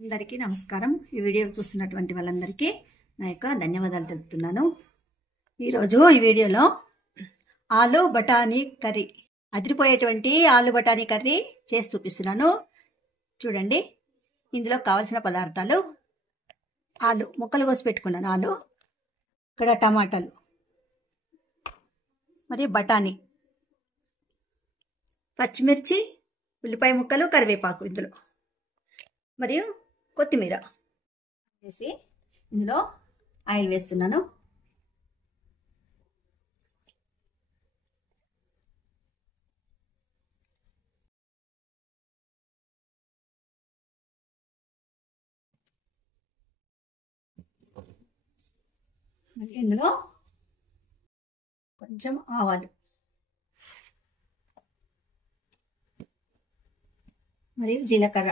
అందరికీ నమస్కారం. ఈ వీడియో చూస్తున్నటువంటి వాళ్ళందరికీ నా యొక్క ధన్యవాదాలు తెలుపుతున్నాను. ఈరోజు ఈ వీడియోలో ఆలు బఠానీ కర్రీ, అదిరిపోయేటువంటి ఆలు బఠానీ కర్రీ చేసి చూపిస్తున్నాను. చూడండి, ఇందులో కావాల్సిన పదార్థాలు: ఆలు ముక్కలు కోసి పెట్టుకున్నాను, ఆలు, ఇక్కడ టమాటాలు, మరియు బఠానీ, పచ్చిమిర్చి, ఉల్లిపాయ ముక్కలు, కరివేపాకు, ఇందులో మరియు కొత్తిమీర వేసి ఇందులో ఆయిల్ వేస్తున్నాను. ఇందులో కొంచెం ఆవాలు మరియు జీలకర్ర,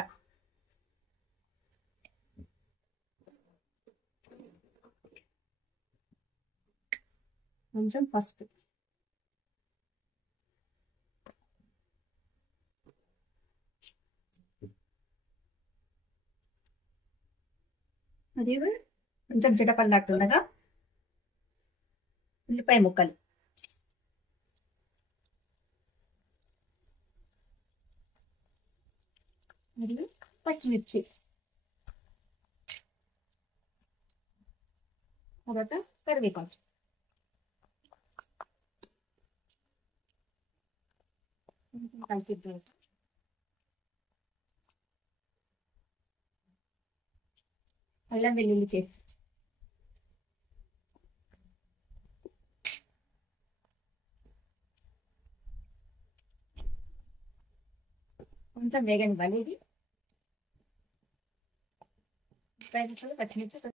కొంచెం పసుపు, మరియు కొంచెం చిటపల్లాడుతుండగా ఉల్లిపాయ ముక్కలు, మరియు పచ్చిమిర్చి, తర్వాత కరివేపాకు, అల్లం వెల్లుల్లి పేస్ట్, కొంచెం వేగనివ్వాలి. ఇది పచ్చిమిర్చి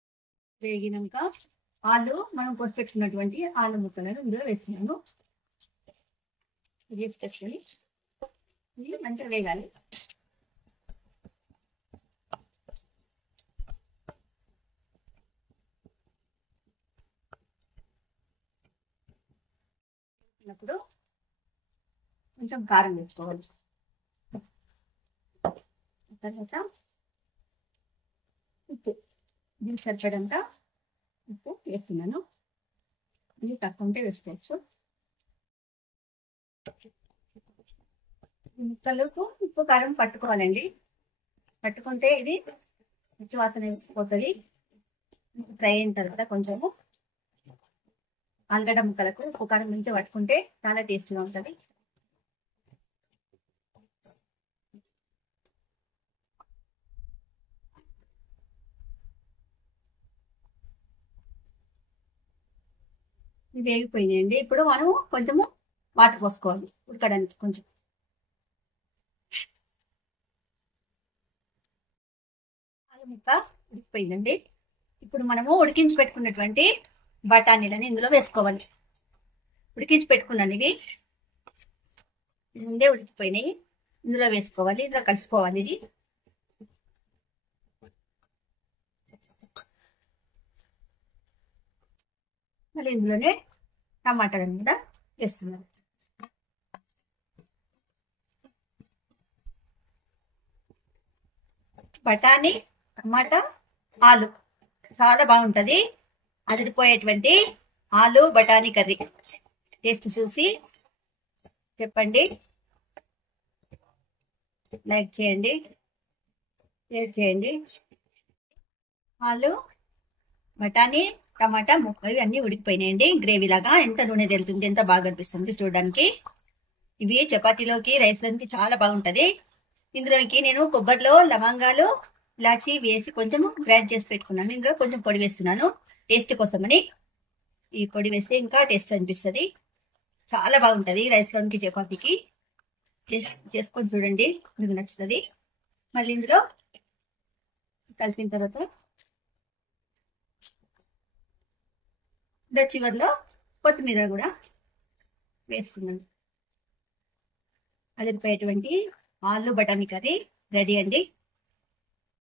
వేగినాక ఆలు, మనం కోసి పెట్టుకున్నటువంటి ఆలు ముక్కలను ఇందులో వేస్తున్నాను. వేసుకొని ఇది మంచిగా వేగాలి. ఇప్పుడు కొంచెం కారం వేసుకోవాలి. తర్వాత ఉప్పు, దీనికి సరిపడంత ఉప్పు వేస్తున్నాను. ఇది తక్కువ ఉంటే వేసుకోవచ్చు. ముక్కలకు ఉప్పు కారం పట్టుకోవాలండి. పట్టుకుంటే ఇది రుచి వాసన పోతుంది. ఫ్రై అయిన తర్వాత కొంచెము ఆలుగడ్డ ముక్కలకు ఉప్పు కారం మంచిగా పట్టుకుంటే చాలా టేస్టీగా ఉంటుంది. ఇవి వేగిపోయినాయండి. ఇప్పుడు మనము కొంచెము వాటర్ పోసుకోవాలి ఉడకడానికి. కొంచెం ఆలు ముక్క ఉడికిపోయిందండి. ఇప్పుడు మనము ఉడికించి పెట్టుకున్నటువంటి బఠానీలని ఇందులో వేసుకోవాలి. ఉడికించి పెట్టుకున్నాను, ఇవి ముందే ఉడికిపోయినాయి. ఇందులో వేసుకోవాలి, ఇందులో కలిసిపోవాలి. ఇది మళ్ళీ ఇందులోనే టమాటాలను కూడా వేస్తున్నాను. బఠానీ, టమాటా, ఆలు చాలా బాగుంటుంది. అదిరిపోయేటువంటి ఆలు బఠానీ కర్రీ టేస్ట్ చూసి చెప్పండి. లైక్ చేయండి, షేర్ చేయండి. ఆలు, బఠానీ, టమాటా ముక్కలు అన్నీ ఉడికిపోయినాయండి. గ్రేవీ లాగా ఎంత నూనె తెలుతుంది, ఎంత బాగా అనిపిస్తుంది చూడడానికి. ఇవి చపాతీలోకి, రైస్లోకి చాలా బాగుంటుంది. ఇందులోకి నేను కొబ్బరిలో లవంగాలు, ఇలాచి వేసి కొంచెం గ్రైండ్ చేసి పెట్టుకున్నాను. ఇందులో కొంచెం పొడి వేస్తున్నాను టేస్ట్ కోసమని. ఈ పొడి వేస్తే ఇంకా టేస్ట్ అనిపిస్తుంది. చాలా బాగుంటుంది రైస్లోకి, చపాతీకి. చేసుకొని చూడండి, మీకు నచ్చుతుంది. మళ్ళీ ఇందులో కలిపిన తర్వాత చివరిలో కొత్తిమీర కూడా వేస్తున్నాను. అదిరిపోయేటువంటి ఆలు బఠానీ కర్రీ రెడీ అండి.